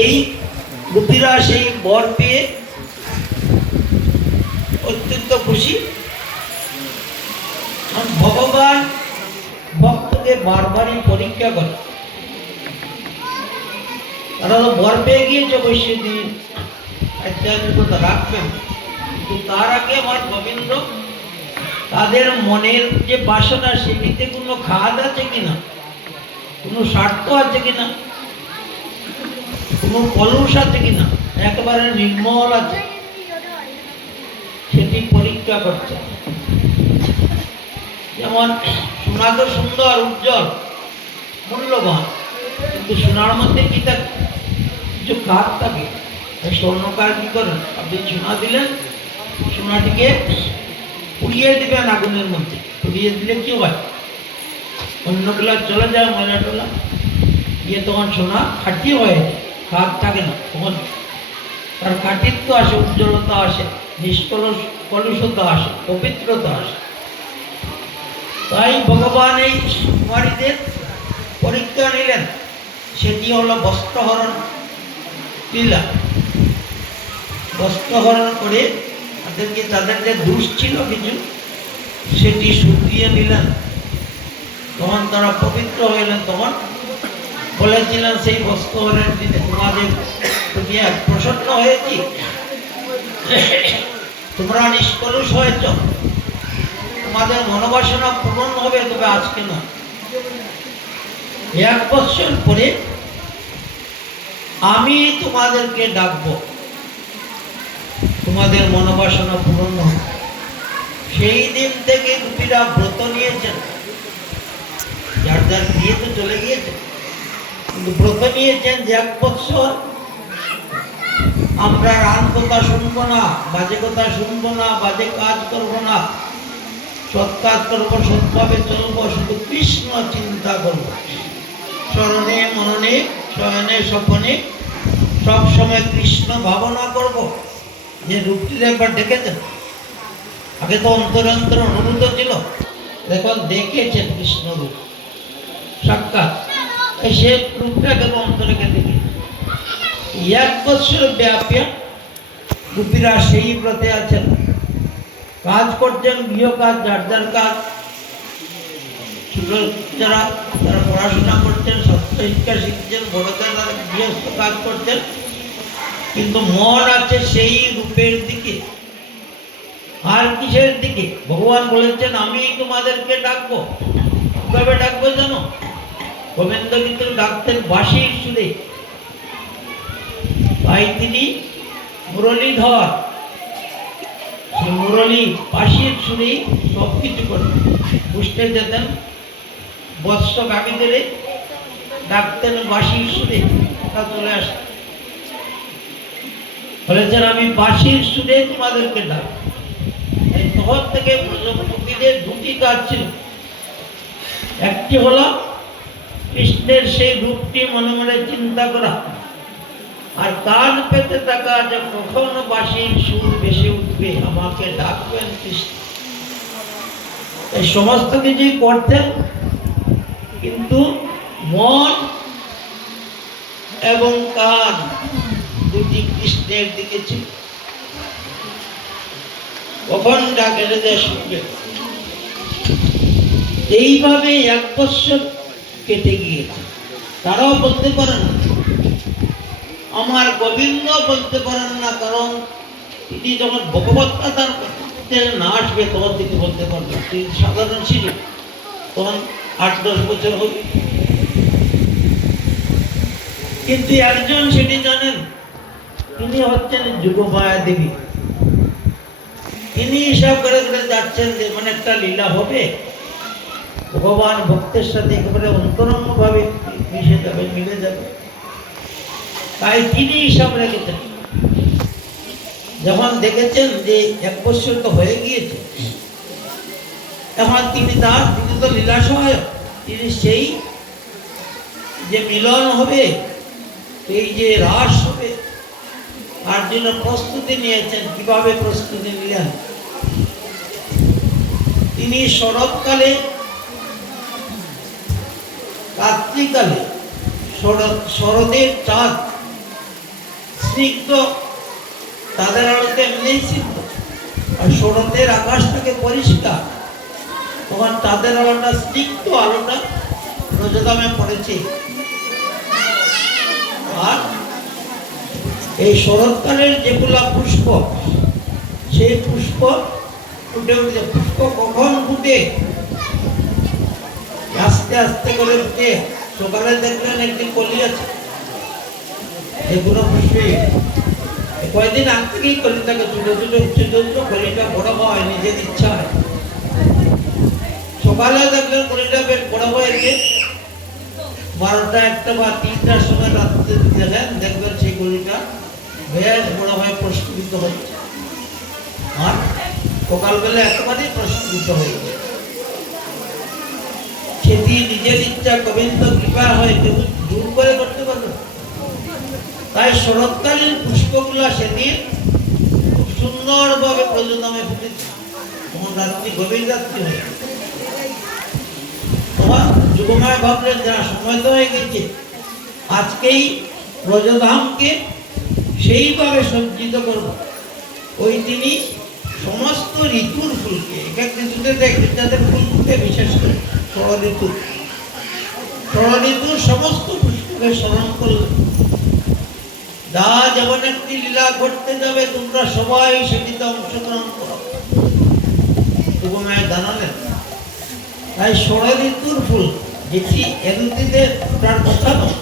এই গোপীরা সেই বর পেয়ে অত্যন্ত খুশি। ভগবান ভক্তকে বারবারই পরীক্ষা করে, তারা তো বর পেয়ে গিয়েছে, অবশ্যই তিনি কাত্যায়নীর কথা রাখবেন, কিন্তু তার আগে আমার গোবিন্দ তাদের মনের যে বাসনা, সেটিতে কোনো খাদ আছে কিনা, কোনো স্বার্থ আছে কিনা, কোনো কলুষ আছে কিনা, একেবারে নির্মল আছে, সেটি পরীক্ষা করছে। যেমন সোনা তো সুন্দর, উজ্জ্বল, মূল্যবান, কিন্তু সোনার মধ্যে কি থাকে? কিছু খাদ থাকে। স্বর্ণকার কি করেন? আপনি সোনা দিলেন, সোনাটিকে পুড়িয়ে দিবেন আগুনের মধ্যে, পুড়িয়ে দিলে কি হয়? অন্যগুলা চলে যায়, ময়লা টোলা গিয়ে তখন সোনা খাঁটি হয়ে যায়, খাদ থাকে না, তখন তার খাঁটিত্ব আসে, উজ্জ্বলতা আসে, নিষ্কলুষতা আসে, পবিত্রতা আসে। তাই ভগবান এই কুমারীদের পরীক্ষা নিলেন, সেটি হলো বস্ত্রহরণ লীলা। বস্ত্রহরণ করে তাদেরকে, তাদের যে দোষ ছিল কিছু, সেটি শুকিয়ে নিলেন, তখন তারা পবিত্র হইলেন। তখন বলেছিলেন সেই বস্ত্রহরণের দিনে, তোমাদের তুমি প্রসন্ন হয়েছি, তোমরা নিষ্কলুষ হয়েছ, তোমাদের মনোবাসনা পূরণ হবে, তবে আজকে না, 1 বছর পরে আমি তোমাদেরকে ডাকবো, তোমাদের মনোবাসনা পূরণ হবে। সেই দিন থেকে গোপীরা ব্রত নিয়েছেন, যার যার বিয়ে তো চলে গিয়েছে, কিন্তু ব্রত নিয়েছেন যে 1 বছর আমরা রান কথা শুনবো না, বাজে কথা শুনবো না, বাজে কাজ করবো না, সৎ কাজ করবো, সৎভাবে চলবো, শুধু কৃষ্ণ চিন্তা করবো, স্মরণে মননে শয়নে স্বপনে সব সময় কৃষ্ণ ভাবনা করব। যে রূপটি একবার দেখেছেন, আগে তো অন্তরে অন্তরে অনুভূত ছিল, এখন দেখেছেন কৃষ্ণ রূপ সাক্ষাৎ, সে রূপটাকে অন্তরে দেখে 1 বছর ব্যাপী গোপীরা সেই ব্রতে আছেন, কাজ করছেন, গৃহ কাজ, যার যার কাজ, ছোট যারা তারা পড়াশোনা করছেন, সত্য শিক্ষা শিখছেন, বড়দের তারা গৃহস্থ কাজ করছেন, কিন্তু মন আছে সেই রূপের দিকে। আর কিসের দিকে? ভগবান বলেছেন আমি তোমাদেরকে ডাকবো। কিভাবে ডাকবো জানো? গোবিন্দ কিন্তু ডাকতেন বাঁশির সুরে, তাই তিনি মুরলীধর, সেই মুরলী বাঁশির সুরে সব কিছু করতেন। বুঝতে যেতেন, বৎস কাকিদের ডাকতেন বাঁশির সুরে, তা চলে আসত। বলেছেন আমি বাঁশির সুরে তোমাদেরকে ডাক। তখন থেকে প্রজাপতিদের দুটি কাজ ছিল। একটি হলো কৃষ্ণের সেই রূপটি মনে মনে চিন্তা করা, আর কান পেতে থাকা যে কখন বাঁশির সুর ভেসে উঠবে, আমাকে ডাকবেন কৃষ্ণ। এই সমস্ত কিছুই করতেন, কিন্তু মন এবং কান দুটি কৃষ্ণের দিকে ছিল। কখন ডাকে যে শুনবে। এইভাবে 1 বছর কেটে গিয়েছে। তারাও বলতে পারেন না, আমার গোবিন্দ বলতে পারেন না, কারণ তিনি যখন ভগবত্তা তার না আসবে তখন তিনি বলতে পারবেন। তিনি সাধারণ ছিল, তখন 8-10 বছর হবে। কিন্তু একজন সেটি জানেন, তিনি হচ্ছেন যোগমায়া দেবী। তিনি হিসাব করে করে যাচ্ছেন যে মানে একটা লীলা হবে, ভগবান ভক্তের সাথে একেবারে অন্তরঙ্গ ভাবে মিশে যাবে, মিলে যাবে। তাই তিনি হিসাব রেখেছেন। যখন দেখেছেন যে 1 বছর তো হয়ে গিয়েছে, এখন তিনি তো লীলা সহায়ক, তিনি সেই যে মিলন হবে, এই যে রাস হবে, তার জন্য প্রস্তুতি নিয়েছেন। কিভাবে প্রস্তুতি নিলেন? তিনি শরৎকালে, রাত্রিকালে শরতের চাঁদ স্নিগ্ধ, তাদের আলোতে এমনি সিদ্ধ, আর শরতের আকাশটাকে পরিষ্কার, তখন তাদের আলোটা স্নিগ্ধ, আলোটা রজতামে পড়েছে। আর এই শরৎকালের যেগুলা পুষ্প, সেই পুষ্প ফুটে উঠে, পুষ্প কখন ফুটে? আস্তে আস্তে করে ফুটে। সকালে দেখলেন একটি কলি আছে, এগুলো পুষ্পে কয়েকদিন আগ থেকেই কলিটাকে ছোট ছোট ছোট ছোট কলিটা বড় হয় নিজের ইচ্ছায়। সকালে দেখলেন কলিটা বেশ বড় হয়েছে, 12টা 1টা বা 3টার সময় রাত্রে দেখবেন সেই কলিটা বেশ বড় হয়ে প্রস্ফুটিত হচ্ছে, আর সকালবেলা একেবারেই প্রস্ফুটিত হয়েছে। সেটি নিজের ইচ্ছা গোবিন্দ কৃপা হয়ে কেউ দূর করে করতে পারবে। তাই শরৎকালীন পুষ্পগুলা সেদিন খুব সুন্দরভাবে প্রজনমে ফুটেছে। তখন রাত্রি, গভীর রাত্রি হয়ে তখন যুগমায় ভাবলেন যা সময় তো হয়ে গেছে, আজকেই ব্রজধামকে সেইভাবে সজ্জিত করব। ওই তিনি সমস্ত ঋতুর ফুলকে, এক ঋতুতে যাদের ফুল ফুটে, বিশেষ করে ষড়ঋতুর সমস্ত পুষ্পকে স্মরণ করলেন। যা যেমন একটি লীলা ঘটতে যাবে, তোমরা সবাই সেটিতে অংশগ্রহণ করো, যুগমায় জানালেন। তাই ষড়ঋতুর ফুল যেটি এরুতিতে তার কথা নয়,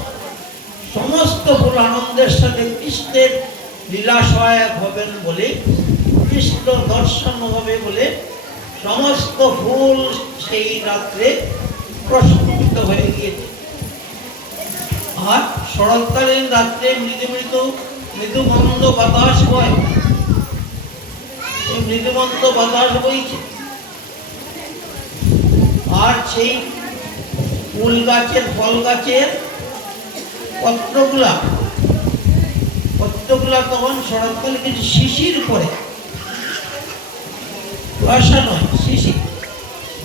সমস্ত ফুল আনন্দের সাথে কৃষ্ণের লীলা সহায়ক হবেন বলে, কৃষ্ণ দর্শন হবে বলে সমস্ত ফুল সেই রাত্রে প্রস্ফুটিত হয়ে গিয়েছে। আর শরৎকালীন রাত্রে মৃদুমন্দ বাতাস বয়, মৃদুমন্দ বাতাস বইছে। আর সেই ফুল গাছের, ফল গাছের পত্রগুলা তখন শরৎকালে কিছু শিশির পড়ে, কুয়াশা নয়, শিশির।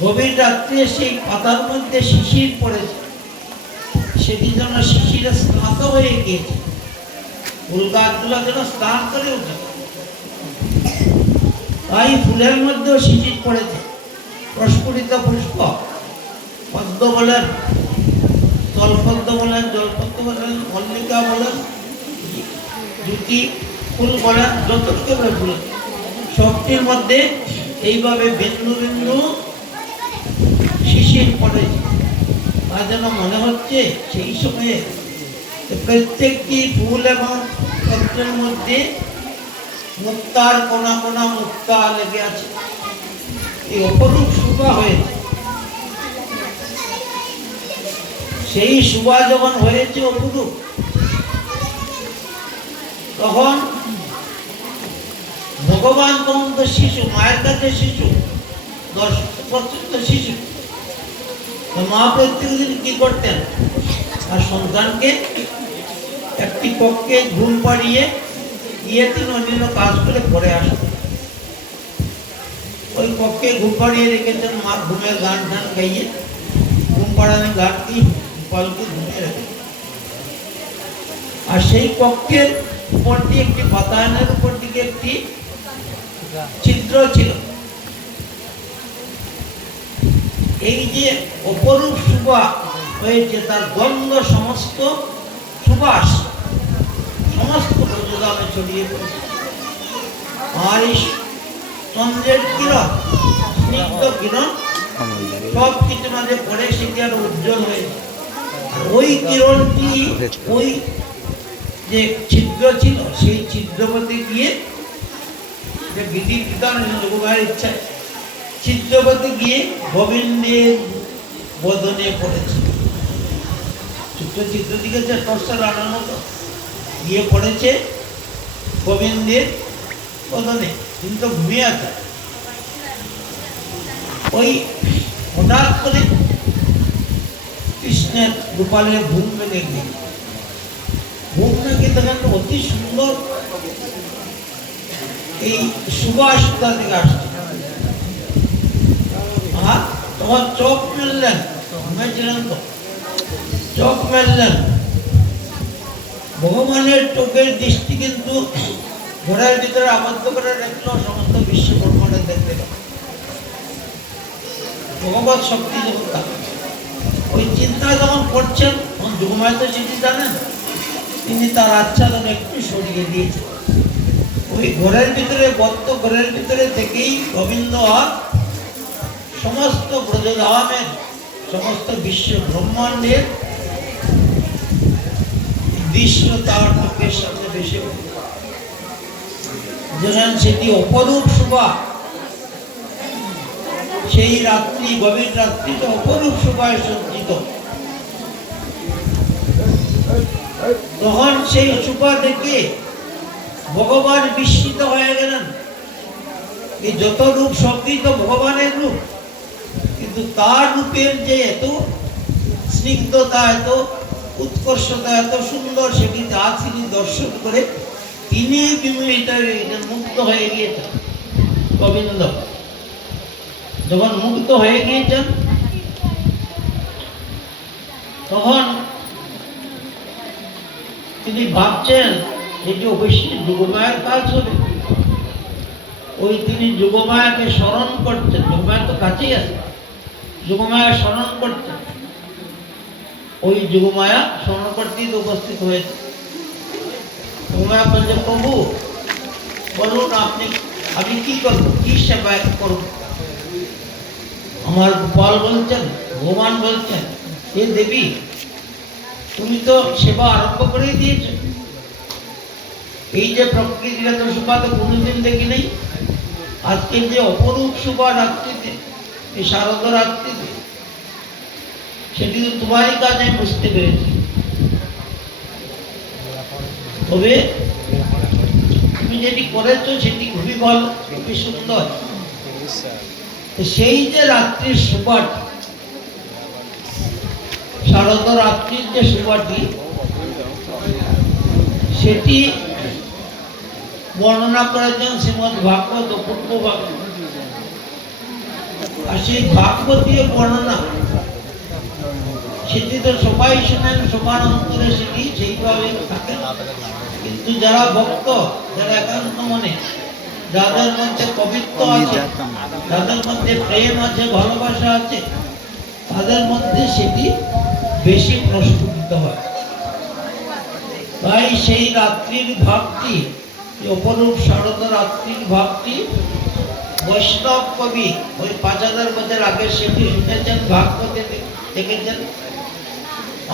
গভীর রাত্রে সেই পাতার মধ্যে শিশির পড়েছে, সেটি যেন শিশিরে স্নাত হয়ে গিয়েছে। ফুল গাছগুলো যেন স্নান করে উঠে, তাই ফুলের মধ্যেও শিশির পড়েছে। প্রস্ফুটিত পুষ্প, পদ্ম বলেন, জলপদ্ম বলেন, জলপদ্ম বলেন, মল্লিকা বলেন, জুটি ফুল বলেন, যত ফুল, সবটির মধ্যে এইভাবে বিন্দু বিন্দু শিশির পড়েছে। তা যেন মনে হচ্ছে সেই সময়ে প্রত্যেকটি ফুল এবং পত্রের মধ্যে মুক্তার কোনা কোনা মুক্তা লেগে আছে। এই অপরূপ শোভা হয়েছে। সেই সুবা যখন হয়েছে অপরূপ, তখন ভগবান তখন তো শিশু, মায়ের কাছে শিশু, 10 বছর তো শিশু। তো মা প্রত্যেকদিন কি করতেন, আর সন্তানকে একটি কক্ষে ঘুম পাড়িয়ে গিয়ে তিনি অন্যান্য কাজ করে পরে আসতেন। ওই কক্ষে ঘুম পাড়িয়ে রেখেছেন, মা ঘুমের গান টান গাইয়ে ঘুম পাড়ানো গানটি গোপালকে ঘুমিয়ে রেখে। আর সেই কক্ষের উপরটি একটি বাতায়নের উপর দিকে একটি চিত্র ছিল। এই যে অপরূপ সুবা হয়েছে, তার গন্ধ সমস্ত সুবাস সমস্ত ব্রজধামে ছড়িয়ে পড়েছে। আর এই চন্দ্রের কিরণ, স্নিগ্ধ কিরণ সব কিছু মাঝে পড়ে সেটি আরো উজ্জ্বল হয়েছে। ওই কিরণটি ওই যে ছিদ্র ছিল, সেই ছিদ্রপথে গিয়ে যে বিধি বিধান যোগমায়ের ইচ্ছায় ছিদ্রপথে গিয়ে গোবিন্দের বদনে পড়েছে। ছোট্ট চিত্র দিকে যে টর্চার আনার মতো গিয়ে পড়েছে গোবিন্দের বদনে, কিন্তু ঘুমিয়ে আছে। ওই হঠাৎ করে কৃষ্ণের গোপালের ঘুম ভেঙে গিয়ে, ঘুম ভেঙে তখন অতি সুন্দর এই সুবাস কোথা থেকে আসছে। আর তখন চোখ মেললেন, ঘুমেছিলেন তো, চোখ মেললেন। ভগবানের চোখের দৃষ্টি কিন্তু ঘোড়ার ভিতরে আবদ্ধ করে রাখলো, সমস্ত বিশ্ব ব্রহ্মাণ্ডে দেখতে পাবে। ভগবত শক্তি যখন থাকে, ওই চিন্তা যখন করছেন, তখন যোগমায় তো সেটি জানেন, তিনি তার আচ্ছাদন একটু সরিয়ে দিয়েছেন। ওই ঘরের ভিতরে, বদ্ধ ঘরের ভিতরে থেকেই গোবিন্দ আর সমস্ত ব্রজধামের, সমস্ত বিশ্ব ব্রহ্মাণ্ডের দৃশ্য তার চোখের সামনে ভেসে উঠে। যেন সেটি অপরূপ শোভা, সেই রাত্রি, গভীর রাত্রিতে অপরূপ শোভায় সজ্জিত। তখন সেই শোভা দেখে ভগবান বিস্মিত হয়ে গেলেন। এই যত রূপ সবই তো ভগবানের রূপ, কিন্তু তার রূপের যে এত স্নিগ্ধতা, এত উৎকর্ষতা, এত সুন্দর, সেটি যা তিনি দর্শন করে তিনি বিমোহিত হয়ে গেছেন, মুগ্ধ হয়ে গিয়েছেন। গোবিন্দ যখন মুগ্ধ হয়ে গিয়েছেন, তখন তিনি ভাবছেন এটি অবশ্যই যোগমায়ের কাজ হবে। ওই তিনি যোগমায়াকে স্মরণ করছেন, যোগমায়া তো কাছেই আছে, যোগমায়া স্মরণ করছেন। ওই যোগমায়া স্মরণ করতেই তো উপস্থিত হয়েছে। যোগমায়া বলছে, প্রভু বলুন আপনি, আমি কি করবো, কি সেবা করব? আমার গোপাল বলছেন, ভগবান বলছেন, এ দেবী তুমি তো সেবা আরম্ভ করেই দিয়েছ। এই যে প্রকৃতিগত শোভা তো কোনোদিন দেখি নেই, আজকে যে অপরূপ শোভা রাত্রিতে, এই শারদ রাত্রিতে, সেটি তো তোমারই কাজ আমি বুঝতে পেরেছি। তবে তুমি যেটি করেছো সেটি খুবই ভালো, খুবই সুন্দর। সেই যে রাত্রির শোভাটি, শারদ রাত্রির যে শোভাটি, সেটি বর্ণনা করেছেন শ্রীমদ্ ভাগবত, পূর্ব ভাগবত। আর সেই ভাগবতীয় বর্ণনা সেটি তো সবাই শোনেন, সবার অন্তরে সেটি সেইভাবে থাকে। কিন্তু যারা ভক্ত, যারা একান্ত মনে, যাদের মধ্যে কবিত্ব আছে, যাদের মধ্যে প্রেম আছে, ভালোবাসা আছে, তাদের মধ্যে সেটি বেশি প্রস্ফুটিত হয়। তাই সেই রাত্রির ভাবটি, অপরূপ শারদ রাত্রির ভাবটি বৈষ্ণব কবি ওই 5000 বছর আগে সেটি শুনেছেন, ভাগবতে দেখেছেন,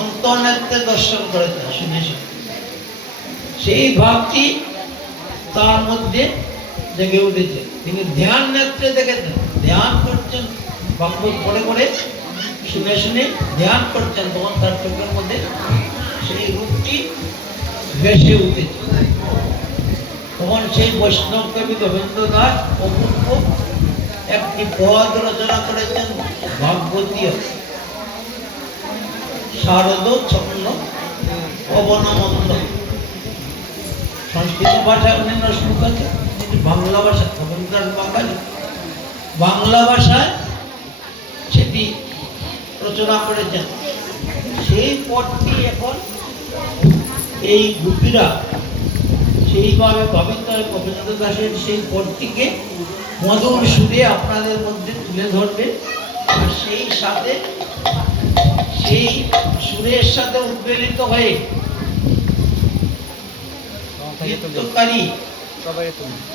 অন্তর্নেত্রে দর্শন করেছেন, শুনেছেন। সেই ভাবটি তার মধ্যে জেগে উঠেছে। তিনি ধ্যান নেত্রে দেখেছেন, ধ্যান করছেন, ভাগবত পড়ে পড়ে শুনে শুনে ধ্যান করছেন, তখন তার চোখের মধ্যে সেই রূপটি ভেসে উঠেছে। তখন সেই বৈষ্ণব কবি গোবিন্দ দাস অপূর্ব একটি পদ রচনা করেছেন, ভাগবতীয় শারদ ছন্দ পবনমন্দ। সংস্কৃত ভাষায় অন্যান্য শ্লোক আছে, কিন্তু বাংলা ভাষা গোবিন্দাস বাঙালি, বাংলা ভাষায় সেটি রচনা করেছেন। সেই পদটি এখন এই গোপীরা সেইভাবে ভাবিত হয়, গোবিন্দ দাসের সেই পদটিকে মধুর সুরে আপনাদের মধ্যে তুলে ধরবে। আর সেই সাথে সেই সুরের সাথে উদ্বেলিত হয়ে নৃত্যকারী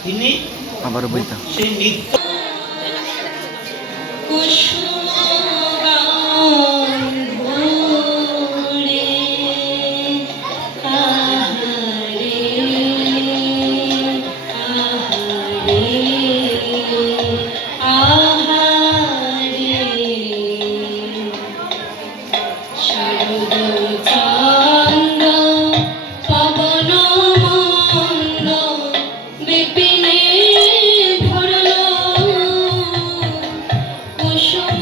তিনি আবারও বইতা সেই নৃত্য বিপিনে ভরলো কুসুম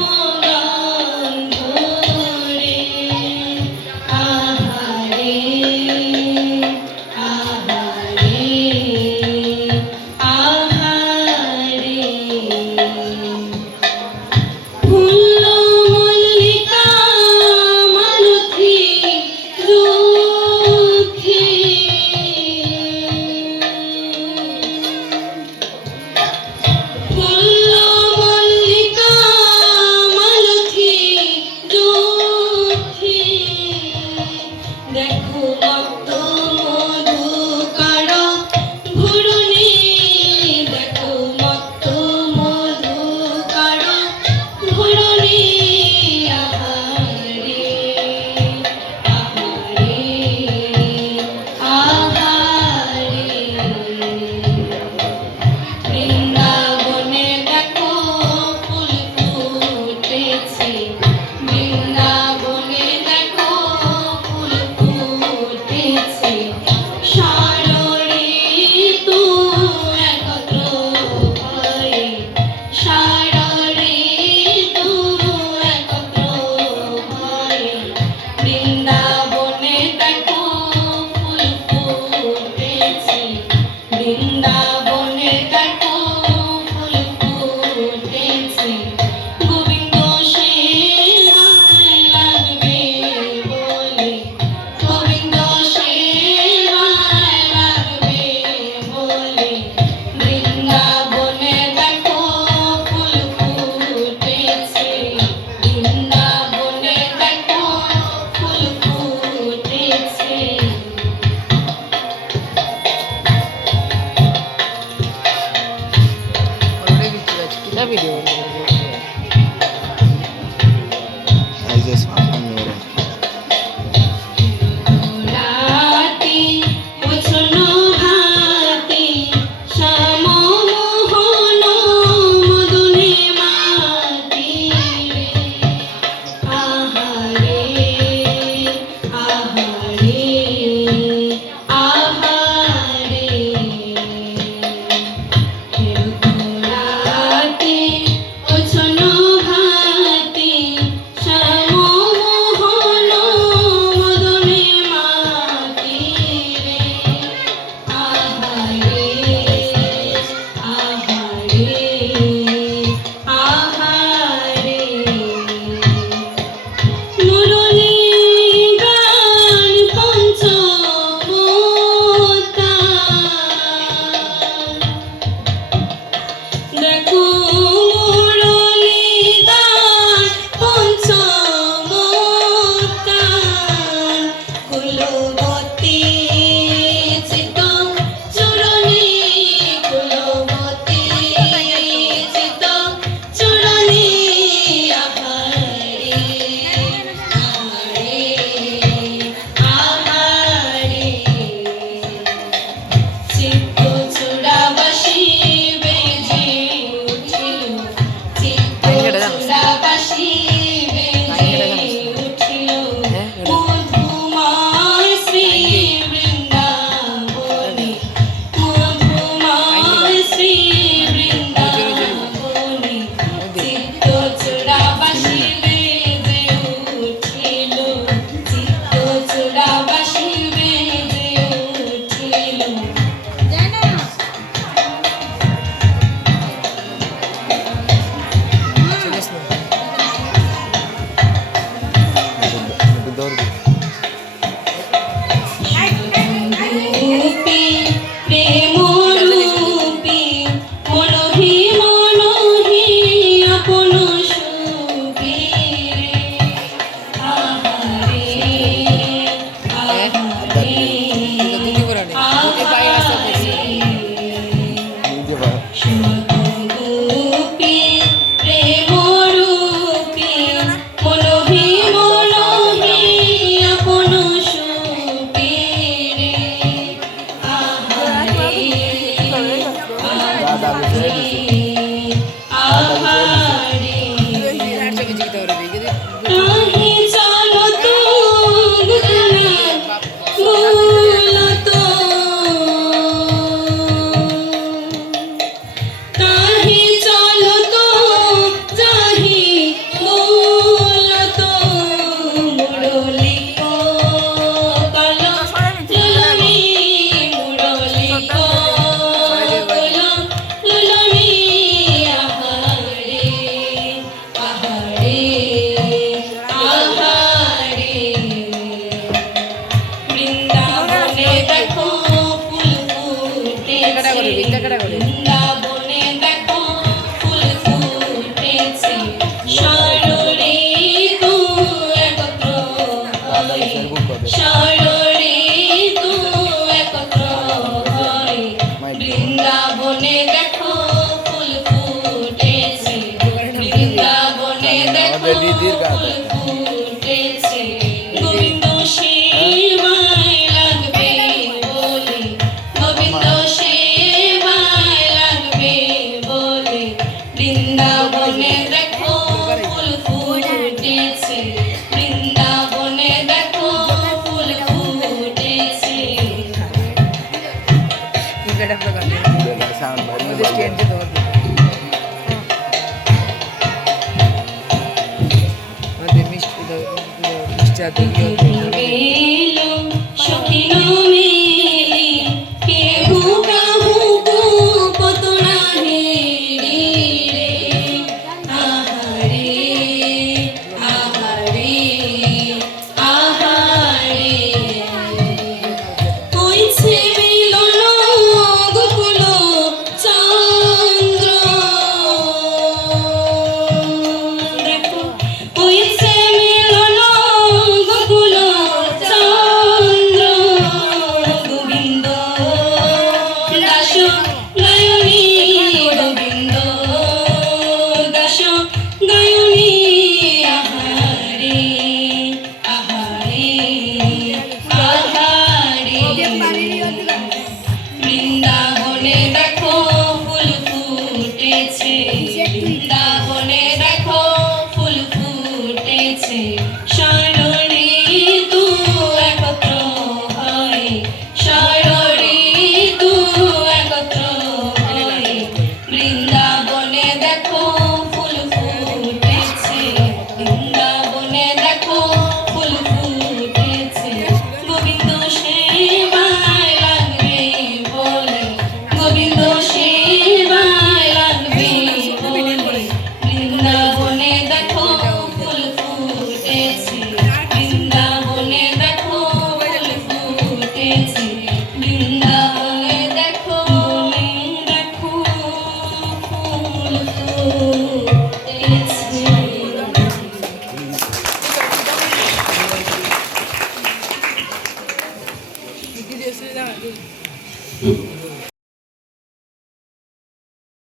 বৃন্দাবনে দেখো ফুল ফুটেছে ষড়ঋতু একত্র হয় ষড়ঋতু একত্র হয় বৃন্দাবনে দেখো ফুল ফুটেছে বৃন্দাবনে দেখো ফুল ফুটেছে গোবিন্দ সেবায় লাগবে বলে গোবিন্দ সেবায় লাগবে বলে বৃন্দাবনে দেখো ফুল ফুটেছে বৃন্দাবনে দেখো ফুল ফুটেছে বেলো সখিন মেলি কেহু কাহুকু পতনা হেরি রে আহারে আহারে আহারে হইছে মিলন গোকুল চন্দ্র দেখো হইছে মিলন গোকুল চন্দ্র গোবিন্দ দাস গায়নী গোবিন্দ দাস গায়নী আহারে আহারে আহারে বৃন্দাবনে দেখো ফুল ফুটেছে বৃন্দাবনে দেখো ফুল ফুটেছে ষড়ঋতু একত্র হয় ষড়ঋতু একত্র হয় বৃন্দাবনে দেখো ফুল ফুটেছে বৃন্দাবনে দেখো ফুল ফুটেছে গোবিন্দ সেবায় লাগবে বলে গোবিন্দ সেবায় লাগবে বলে বৃন্দাবনে দেখো ফুল ফুটেছে বৃন্দাবনে দেখো ফুল ফুটেছে বৃন্দাবনে দেখো ফুল ফুটেছে